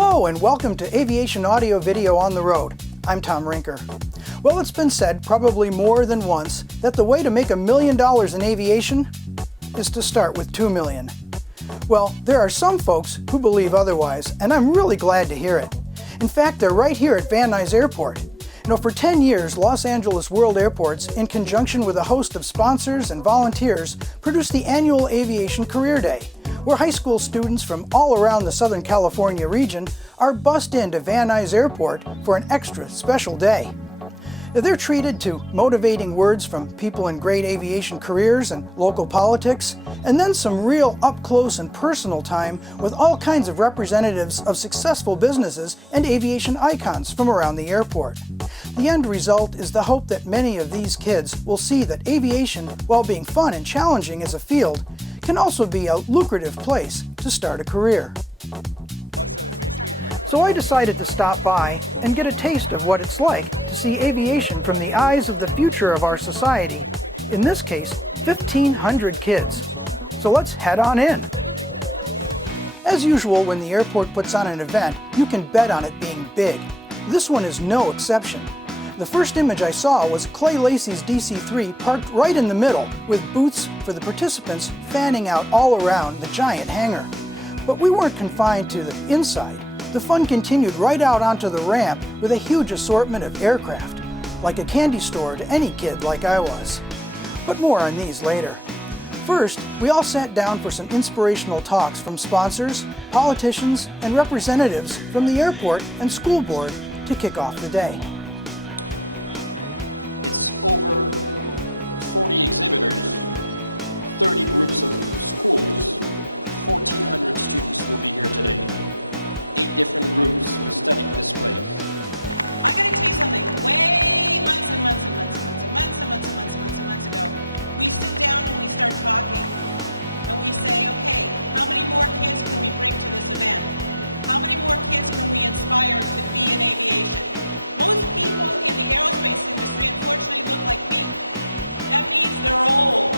Hello and welcome to Aviation Audio Video on the Road. I'm Tom Rinker. Well, it's been said probably more than once that the way to make $1 million in aviation is to start with $2 million. Well, there are some folks who believe otherwise, and I'm really glad to hear it. In fact, they're right here at Van Nuys Airport. For 10 years, Los Angeles World Airports, in conjunction with a host of sponsors and volunteers, produced the annual Aviation Career Day, where high school students from all around the Southern California region are bussed into Van Nuys Airport for an extra special day. They're treated to motivating words from people in great aviation careers and local politics, and then some real up-close and personal time with all kinds of representatives of successful businesses and aviation icons from around the airport. The end result is the hope that many of these kids will see that aviation, while being fun and challenging as a field, can also be a lucrative place to start a career. So I decided to stop by and get a taste of what it's like to see aviation from the eyes of the future of our society. In this case, 1,500 kids. So let's head on in. As usual, when the airport puts on an event, you can bet on it being big. This one is no exception. The first image I saw was Clay Lacey's DC-3 parked right in the middle, with booths for the participants fanning out all around the giant hangar. But we weren't confined to the inside. The fun continued right out onto the ramp with a huge assortment of aircraft, like a candy store to any kid like I was. But more on these later. First, we all sat down for some inspirational talks from sponsors, politicians, and representatives from the airport and school board to kick off the day. It's over 40 exhibitors, 30 groups of schools, 1,400 students will be here today. 8 different groups who studied this place. I gotta tell you something. Way months and months and months and months and months and months and months and months and months ago, we sit down and we start talking. And we say, okay, how many more kids can we bring to this event? How many more kids can we inspire to be in aviation? Most people in the aerospace industry, unfortunately, look like me. That means they're old.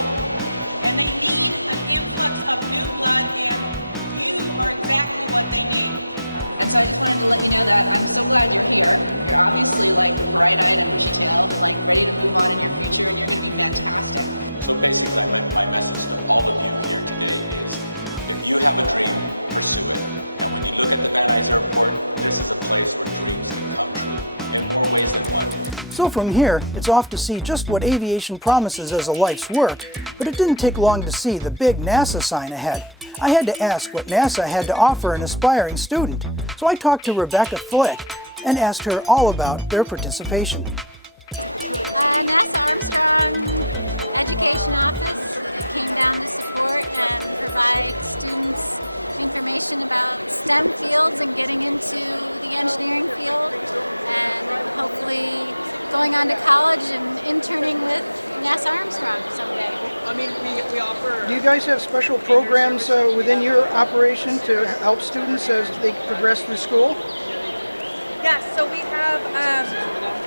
And they need an influx of new blood, and you are exactly what they need. And so I just wanted to let you know that I'm so glad you're here. You're obviously like bright-eyed and bushy-tailed and like ready to move on in your future, and you're going to be fantastic. So basically, my message to all of you here today is, if you have a dream, pursue it. And when you look at the Van Nuys Airport, this is a place where dreams can come true in more ways than one. So from here, it's off to see just what aviation promises as a life's work, but it didn't take long to see the big NASA sign ahead. I had to ask what NASA had to offer an aspiring student, so I talked to Rebecca Flick and asked her all about their participation. NASA Armstrong Education Office came down to support and provide students information about STEM fields and getting into the engineering field, and hopefully going on to college and interning with NASA Armstrong someday. I mean, we offer... Do you guys have special programs within your operation to help students as they progress through school? Yes, so we have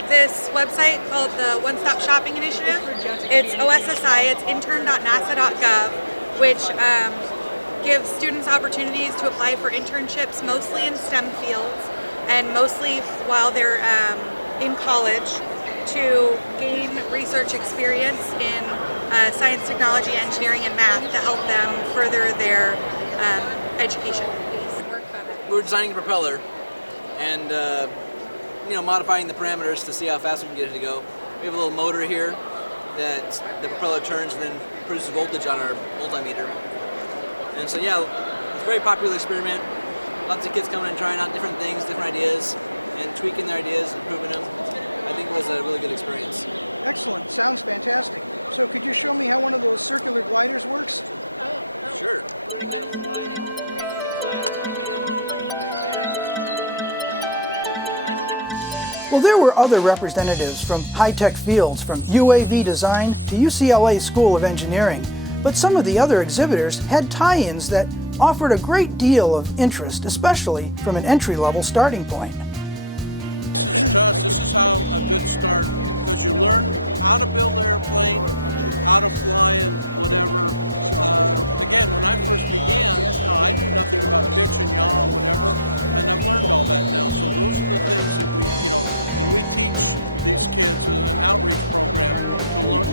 this website called the One Stop Shopping Initiative. It's OSSI, it's intern.nasa.gov, which gives students opportunities to apply for internships, mostly in STEM fields, and mostly while they're in college, to gain research experience in science, technology, engineering, and math to help them further their education. We're designing a propeller and modifying the parameters to see how fast we can get it to go. We have a little motor here that the propeller turns and then produces voltage on our multimeter. And so yeah, it's a very popular experiment. Lots of kids coming and trying out different things, different ideas, and tweaking their ideas, improving them. I think it was a really good experience. Excellent, sounds fantastic. So could you show me how one of those circular gliders works? Sure. Well, there were other representatives from high-tech fields, from UAV design to UCLA School of Engineering. But some of the other exhibitors had tie-ins that offered a great deal of interest, especially from an entry-level starting point. This is how a good start, because you learn how to build an airplane, how to fly them, whatever. Again, when I first began, I knew nothing about pitch and yaw, whatever, and I've learned all that now. So those are the things that we, and we teach these kids in an outreach program to learn,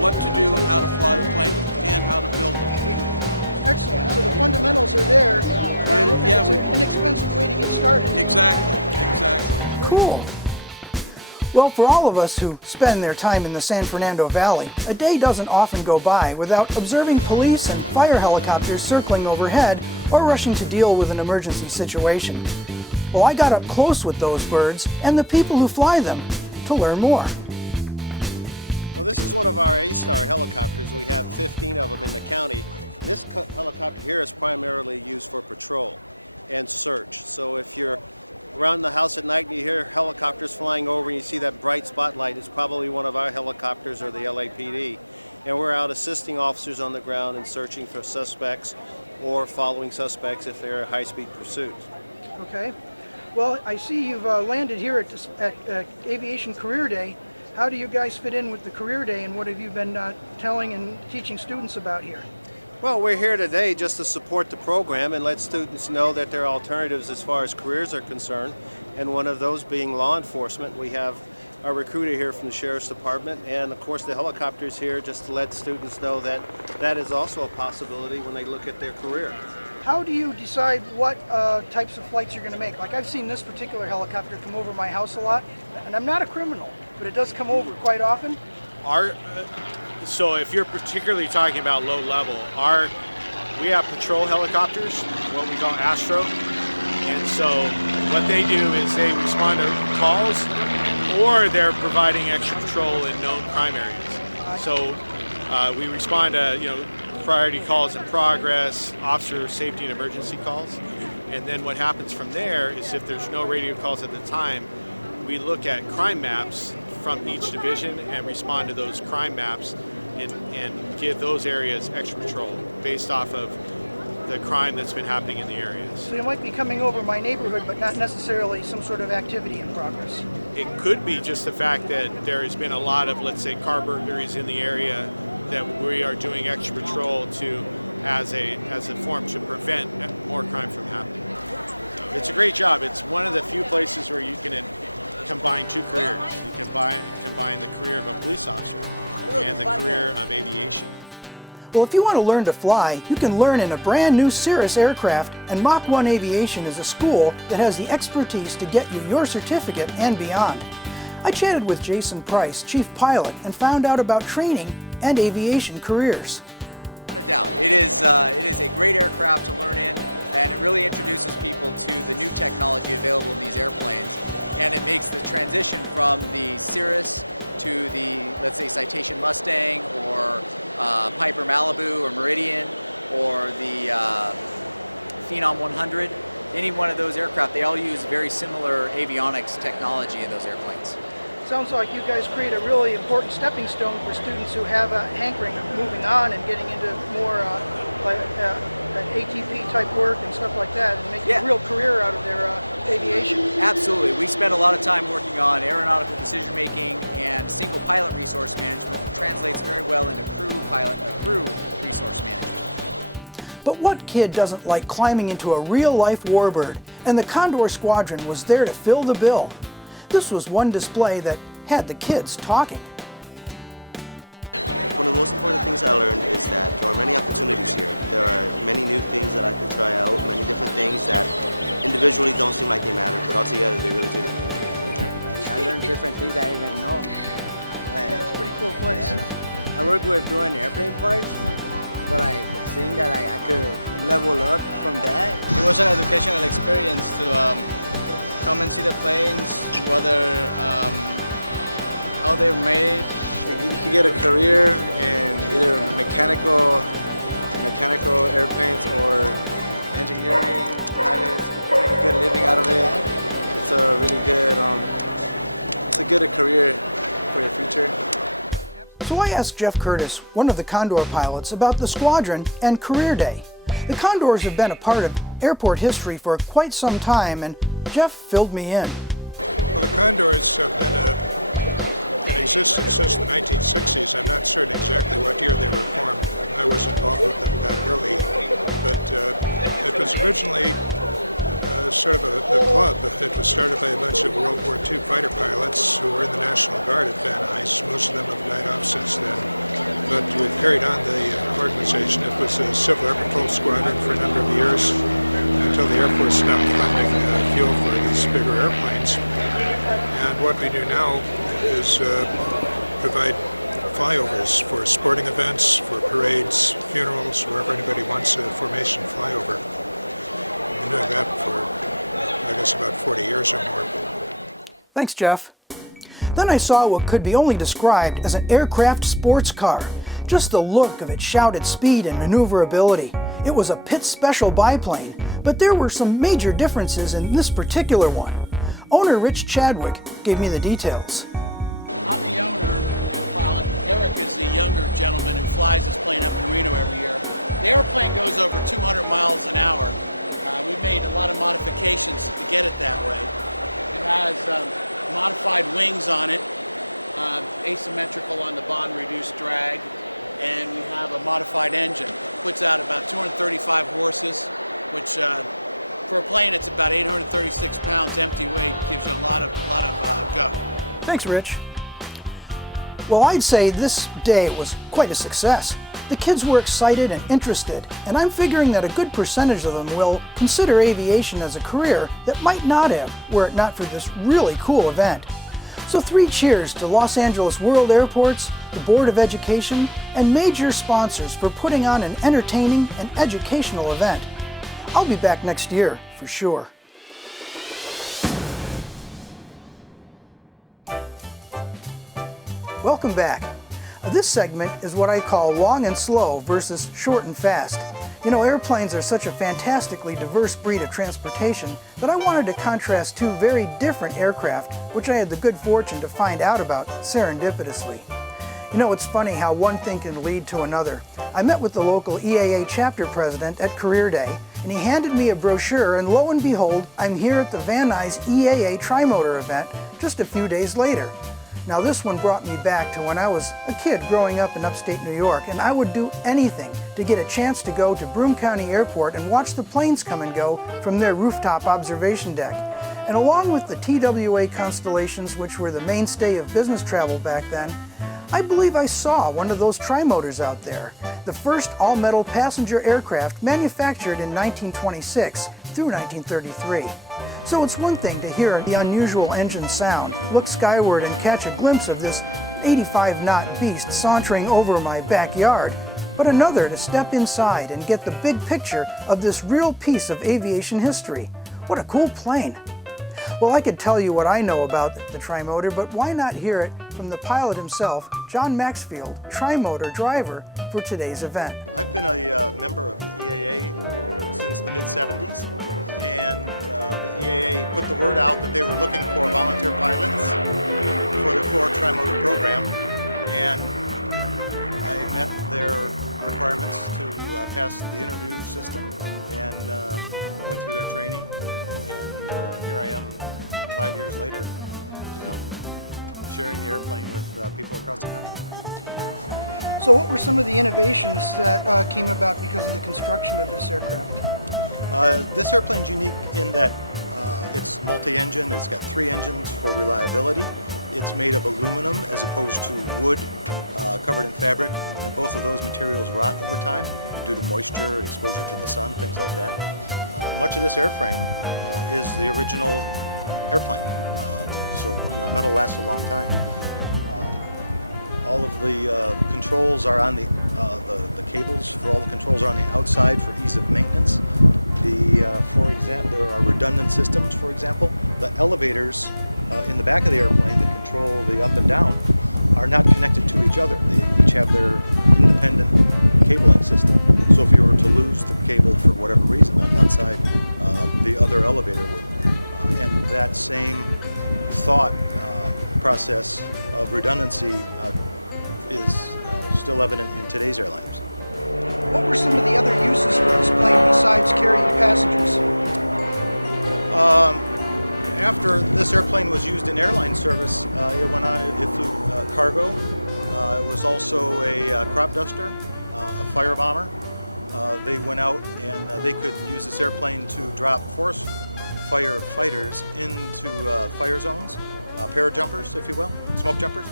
what to do and how to fly the plane and how to build them. Excellent. So the fundamentals are there, and it's an inexpensive way to get started. Exactly. Cool. Well, for all of us who spend their time in the San Fernando Valley, a day doesn't often go by without observing police and fire helicopters circling overhead or rushing to deal with an emergency situation. Well, I got up close with those birds and the people who fly them to learn more. Well, this is one of our A-Star helicopters. We have 15 of them in the county. And this helicopter here is primarily used for patrol and search. So if you're around the house at night and you hear helicopters flying over and you see that bright spotlight, it's probably one of our helicopters or the LAPD. And we're out assisting officers on the ground and searching for suspects or following suspects if they're in high-speed pursuit. Okay. Well, I see you've landed here at Aviation Career Day. How do you guys fit in with the Career Day, and what have you been telling and teaching students about here? Well, we're here today just to support the program and let students know that there are alternatives as far as careers are concerned, and one of those being law enforcement. We have our recruiter here from the Sheriff's Department, and of course the helicopters here just to let students know that that is also a possibility when they look at their career. How do you decide what types of flights you're going to make? Like, I've seen this particular helicopter come over my house a lot, and I'm not a criminal, but it does come over quite often. So if you're particularly talking about low level, we have patrol helicopters, what we call Astro, and so what they do is they respond to calls, or they're providing extra patrol in known crime areas. So we respond to priority calls in progress, officer safety and emergency calls, and then what happens from there is if there's no radio calls at the time, we look at crime maps from each division and respond to those crime maps and give those areas extra patrol based off of the crime that's been happening in the areas. So you might be coming over my neighborhood, but not necessarily some sort of activity in progress. It could be just the fact that there has been a lot of, let's say, car burglaries in the area that we are doing extra patrol to as a form to prevent more crime from happening. It's a great job. It's one of the few places where you can combine two careers. You can combine the career of a police officer and the career of aviation. Well, if you want to learn to fly, you can learn in a brand new Cirrus aircraft, and Mach 1 Aviation is a school that has the expertise to get you your certificate and beyond. I chatted with Jason Price, Chief Pilot, and found out about training and aviation careers. Without a doubt, it is a great aircraft to learn in, and it really introduces people to the new technology available in these airplanes, and it makes the transition from the Cirrus to the, let's say, Citation Mustang or Piper Malibu or Meridian or the Phenom 100. Any one of those aircraft, they all use very similar avionics technology in those airplanes. Sounds like you guys create a really important stepping stone for students who have a hankering of moving on and getting into more ATP type work and stuff like that, and making a real career out of their aviation. Absolutely. We spend a lot of time working on aeronautical decision making and single pilot resource management, which translates very well into crew resource management. But what kid doesn't like climbing into a real-life warbird? And the Condor Squadron was there to fill the bill. This was one display that had the kids talking. One of the most important things I learned is that there are many opportunities here. There are many new things that I can try out, many different things that individually don't seem like they matter, but altogether they really do. I learned different things I didn't even know. Yeah, it's a pretty cool place. I work with doing airplane parts, but seeing that I could level up from that. It was an educational experience to come and see the planes, whether how they're made. You can get a career in either mechanical airplanes or engineering. Pilots can make a good living out of it. It's a really good, it's a good career for your future. So I asked Jeff Curtis, one of the Condor pilots, about the squadron and Career Day. The Condors have been a part of airport history for quite some time, and Jeff filled me in. Well, the Condors have been in existence since the 1960s. I'm not certain exactly what year they were formed. I was involved with them that early, but it was originally sort of a club. It was started by a bunch of World War II fighter pilots who were in the National Guard at Van Nuys. Most of them have died off since then, but we've carried on the organization. It was a Civil Air Patrol squadron for a number of years until the Air Force stopped funding fuel for these bigger airplanes. And what we do now is provide flyovers for sporting events, for parades, funerals, wherever anybody wants a formation flyover. We've been doing that for, I guess, about 40 years or more. Thanks, Jeff. Then I saw what could be only described as an aircraft sports car. Just the look of it shouted speed and maneuverability. It was a pit special biplane, but there were some major differences in this particular one. Owner Rich Chadwick gave me the details. I'm the owner and pilot. Eric is the younger gentleman who flies this plane up in Reno every year. The airplane goes over 200 miles an hour. We made a lot of modifications to get it that way. It has modified wings on it, asymmetrical on the bottom, reduced drag, and we have a modified engine. Puts out about 235 horses, which for a plane it's about 836 pounds empty weight. Gives you a lot of go. Thanks, Rich. Well, I'd say this day was quite a success. The kids were excited and interested, and I'm figuring that a good percentage of them will consider aviation as a career that might not have were it not for this really cool event. So 3 cheers to Los Angeles World Airports, the Board of Education, and major sponsors for putting on an entertaining and educational event. I'll be back next year, for sure. Welcome back. This segment is what I call long and slow versus short and fast. You know, airplanes are such a fantastically diverse breed of transportation that I wanted to contrast 2 very different aircraft, which I had the good fortune to find out about serendipitously. You know, it's funny how one thing can lead to another. I met with the local EAA chapter president at Career Day, and he handed me a brochure, and lo and behold, I'm here at the Van Nuys EAA Trimotor event just a few days later. Now this one brought me back to when I was a kid growing up in upstate New York, and I would do anything to get a chance to go to Broome County Airport and watch the planes come and go from their rooftop observation deck. And along with the TWA Constellations, which were the mainstay of business travel back then, I believe I saw one of those trimotors out there, the first all-metal passenger aircraft manufactured in 1926 through 1933. So it's one thing to hear the unusual engine sound, look skyward and catch a glimpse of this 85-knot beast sauntering over my backyard, but another to step inside and get the big picture of this real piece of aviation history. What a cool plane. Well, I could tell you what I know about the Trimotor, but why not hear it from the pilot himself, John Maxfield, Trimotor driver for today's event. I've been a member of the EAA since the mid-70s, and the EAA put the word out that they were looking for volunteer pilots for their Ford Trimotor program, and I met their requirements to pass the interview system and went through their training, and here I am 5 years later, you know, sharing the airplane with people across the country. So what were some of the innovations that came about because of the construction of this aircraft? This airplane's unique in that it's multi-engine. It's got 3 engines for reliability. It's made of aluminum as opposed to wood covered in fabric, and both of those materials rot over time due to moisture, exposure to the sun, things like that. Much of this airframe is the original airplane, so you know, metal lasts a long time. All of the controls are on the cables for all the controls are on the outside for ease of maintenance. For example, there are redundant systems. For example, the elevators in the back of the airplane that control the up and down are not connected to each other. They each have their independent cabling system. So if you were to lose the cable for whatever reason on one side, the other elevator would. And that same thought process of redundancy is still evident in today's airliners. What were some of the other uses for this plane besides carrying passengers? After this airplane was used in airline service, it went on, it flew cargo. It was also a crop duster, a fire bomber. They went out and they could use this airplane to drop forest firefighters into fire zones, parajumpers, if you will, smoke jumpers.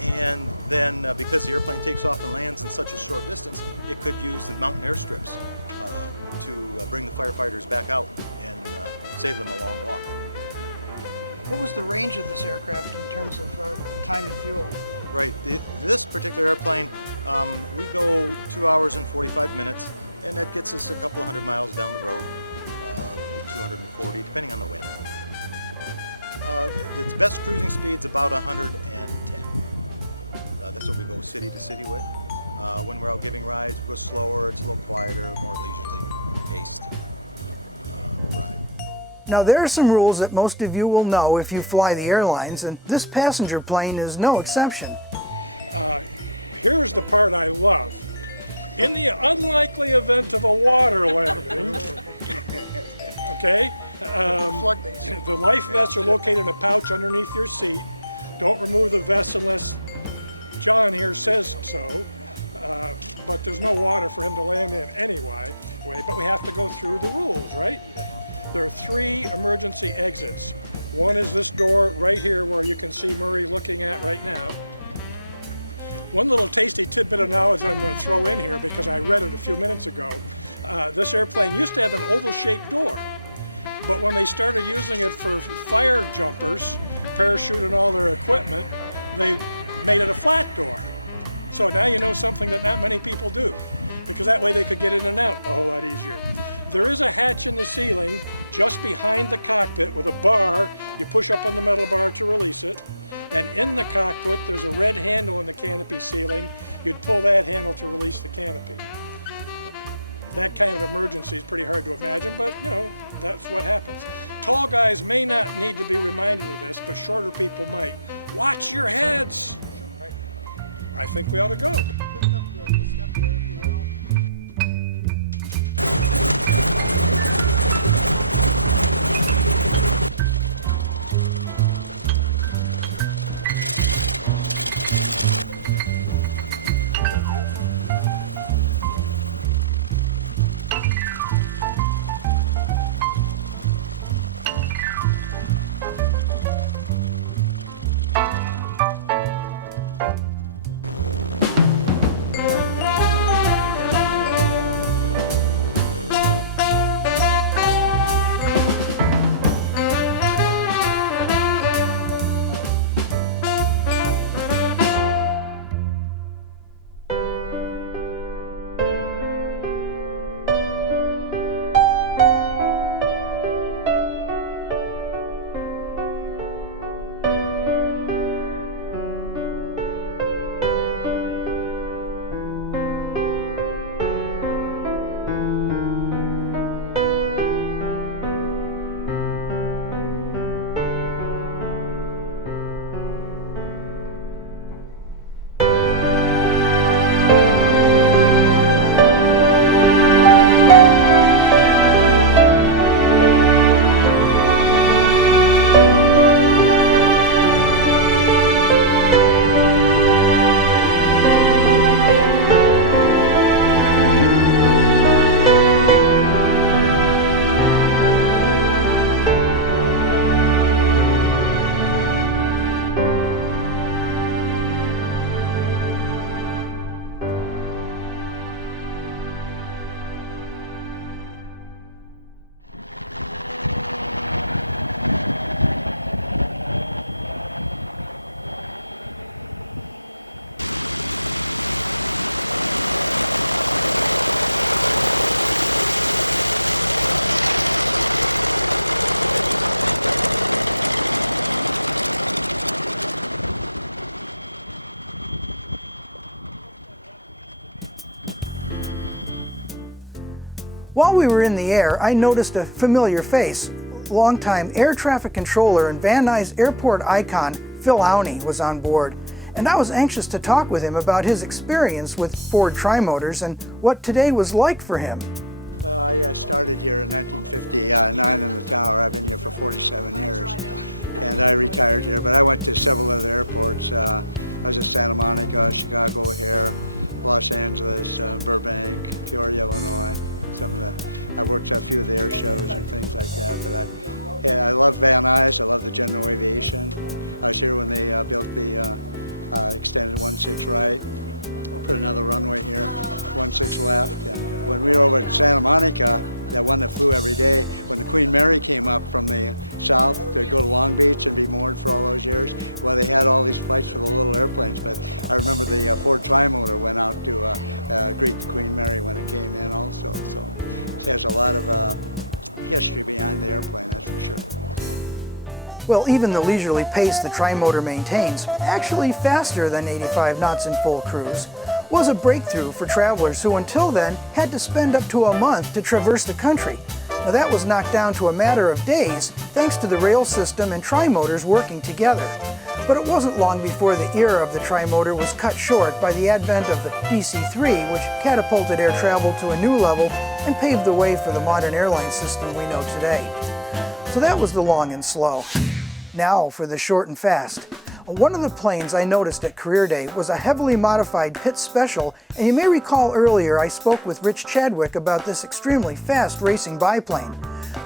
And then because the airplane takes off and lands in such a short distance, it could use the mountain airstrips to bring the firefighters back out and save them a long walk. What was the range of this aircraft in terms of time and fuel? Right, this particular airplane, we go 2 hours and 45 minutes, and that gets us a couple of 100 miles down the road, 240, depending on the wind. Its best cruising speed's about 110. That's what we go city to city with. When we're out giving rides, we go slower, it's a little quieter, more leisurely paced ride. Now there are some rules that most of you will know if you fly the airlines, and this passenger plane is no exception. Here's the part I love. In the unlikely event of a water landing, okay, the life vests are located in a pouch underneath your seat. Don't remove the vest unless John here says so, but there's no water for him to land in anyway, but we have to go through the rules, right? There are 3 emergency exits. One is this door right here where you can see Murray looking at right now. One little tasty tidbit of knowledge I'm going to throw in here because I read it a few minutes ago. This airplane used to have an oval-shaped door, but when they started using it for fire jumpers, parachute and all their equipment, they made it a flat door. So now you know something that not many people do, because that way they could get in and out a whole lot easier. There is a hatch in the ceiling just behind the cockpit with a bar. You push up on the metal bar to release it. And in the cockpit, there's a red handle in the canopy ceiling. You'd pull that handle to release the canopy. That kind of emergency is pretty hard to imagine, but you know, that's what happens. Tall guys may not need to be reminded of this, but shorter people might. Watch your heads! I think we ought to go. Lift up the step there, if you will. While we were in the air, I noticed a familiar face. Longtime air traffic controller and Van Nuys airport icon, Phil Auney, was on board. And I was anxious to talk with him about his experience with Ford Trimotors and what today was like for him. Well, I started here in 1959 in the tower. I've been here for 47 years, and I retired here. But I went to several other airports. I was at Santa Monica, Chicago, O'Hare, Los Angeles, Burbank, Peoria, Illinois. I worked at a few of the air shows and things like that. But I love Van Nuys. I love the general aviation. I was here when they built the extended 16 right. Put another runway here, 16 left. And when we were over at Santa Monica, that one that flew every day, when the Queen Mary came up from the south to go to Long Beach and be moored for all those years, well, they had all these flights for the little airplanes, but I remember the Ford Trimotor went out to greet the Queen Mary when it came in also. So it has a lot of history behind the airplane, that's for sure. Well, even the leisurely pace the Trimotor maintains, actually faster than 85 knots in full cruise, was a breakthrough for travelers who until then had to spend up to a month to traverse the country. Now that was knocked down to a matter of days thanks to the rail system and Trimotors working together. But it wasn't long before the era of the Trimotor was cut short by the advent of the DC-3, which catapulted air travel to a new level and paved the way for the modern airline system we know today. So that was the long and slow. Now for the short and fast. One of the planes I noticed at Career Day was a heavily modified Pitts Special, and you may recall earlier I spoke with Rich Chadwick about this extremely fast racing biplane.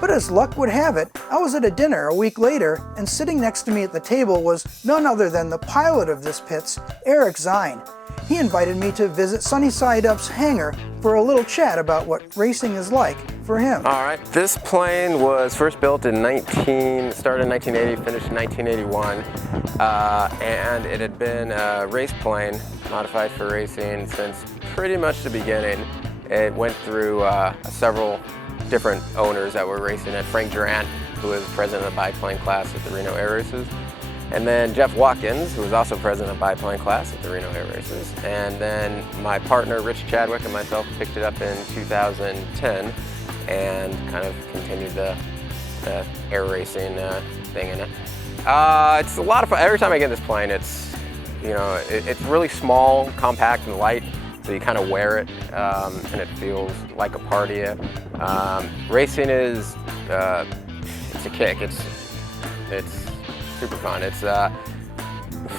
But as luck would have it, I was at a dinner a week later, and sitting next to me at the table was none other than the pilot of this Pitts, Eric Zine. He invited me to visit Sunnyside Up's hangar for a little chat about what racing is like for him. All right, this plane was first built in started in 1980, finished in 1981, and it had been a race plane, modified for racing since pretty much the beginning. It went through several different owners that were racing it. Frank Durant, who was president of the biplane class at the Reno Air Races. And then Jeff Watkins, who was also president of biplane class at the Reno Air Races. And then my partner, Rich Chadwick, and myself picked it up in 2010 and kind of continued the air racing thing in it. It's a lot of fun. Every time I get in this plane, it's really small, compact, and light. So you kind of wear it, and it feels like a party. Racing is, it's a kick. It's super fun. It's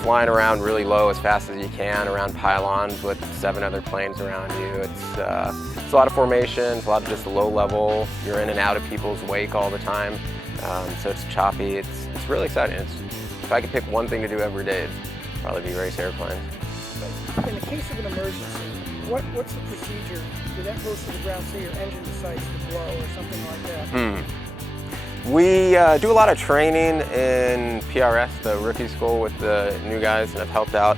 flying around really low as fast as you can around pylons with 7 other planes around you. It's a lot of formations, a lot of just low level. You're in and out of people's wake all the time, so it's choppy. It's really exciting. If I could pick one thing to do every day, it'd probably be race airplanes. In the case of an emergency, what's the procedure? Do that goes to the ground, say your engine decides to blow or something like that? We do a lot of training in PRS, the rookie school, with the new guys, and I've helped out.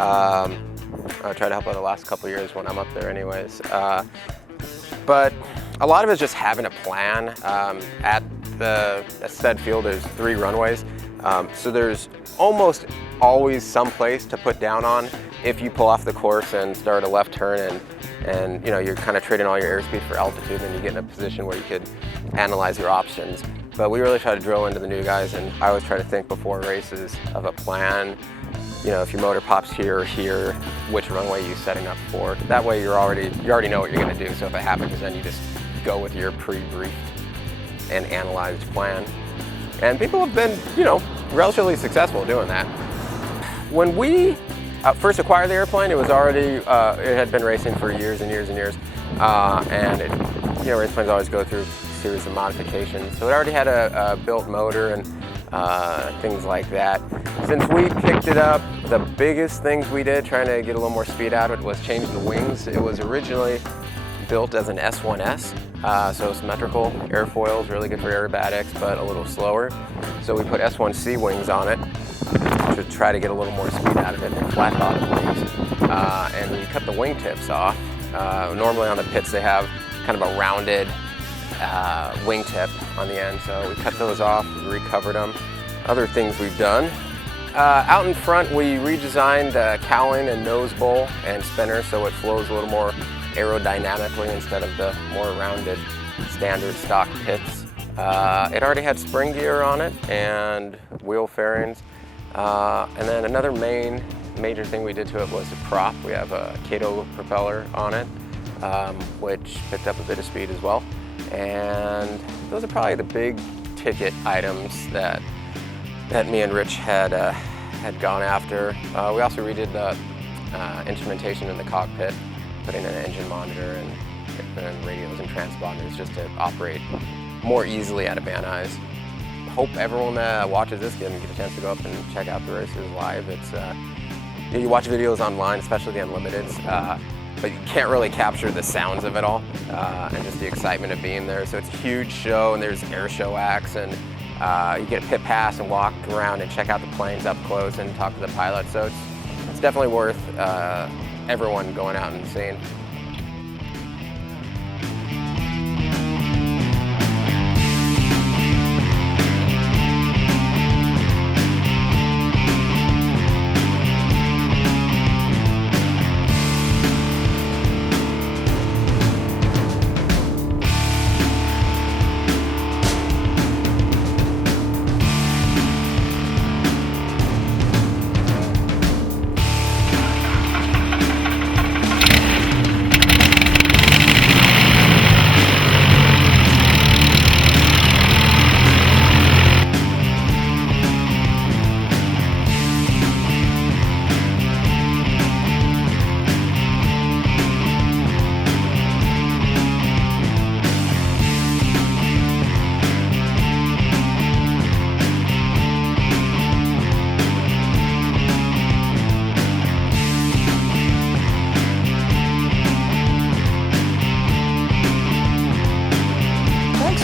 I try to help out the last couple of years when I'm up there anyways. But a lot of it is just having a plan. At said field, there's 3 runways. So there's almost always some place to put down on if you pull off the course and start a left turn and you're kind of trading all your airspeed for altitude, and you get in a position where you could analyze your options. But we really try to drill into the new guys, and I always try to think before races of a plan. If your motor pops here or here, which runway you're setting up for. That way you already know what you're going to do. So if it happens, then you just go with your pre-briefed and analyzed plan. And people have been, relatively successful doing that. When we first acquired the airplane, it was already, it had been racing for years and years and years. And race planes always go through a series of modifications. So it already had a built motor and things like that. Since we picked it up, the biggest things we did, trying to get a little more speed out of it, was change the wings. It was originally built as an S1S, so symmetrical airfoils, really good for aerobatics, but a little slower. So we put S1C wings on it to try to get a little more speed out of it than flat bottom wings. And we cut the wingtips off. Normally on the Pitts they have kind of a rounded wingtip on the end, so we cut those off, we recovered them. Other things we've done. Out in front we redesigned the cowling and nose bowl and spinner so it flows a little more aerodynamically instead of the more rounded standard stock Pitts. It already had spring gear on it and wheel fairings. And then another major thing we did to it was the prop. We have a Kato propeller on it. which picked up a bit of speed as well. And those are probably the big ticket items that me and Rich had gone after. We also redid the instrumentation in the cockpit, putting in an engine monitor and radios and transponders just to operate more easily out of Van Nuys. Hope everyone that watches this can get a chance to go up and check out the races live. It's you watch videos online, especially the Unlimiteds, but you can't really capture the sounds of it all and just the excitement of being there. So it's a huge show, and there's air show acts, and you get a pit pass and walk around and check out the planes up close and talk to the pilots. So it's definitely worth everyone going out and seeing.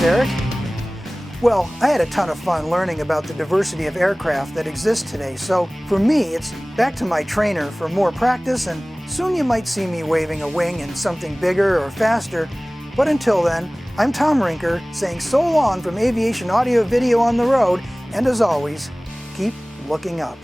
Eric. Well, I had a ton of fun learning about the diversity of aircraft that exist today, so for me it's back to my trainer for more practice, and soon you might see me waving a wing in something bigger or faster. But until then, I'm Tom Rinker saying so long from Aviation Audio Video on the Road, and as always, keep looking up.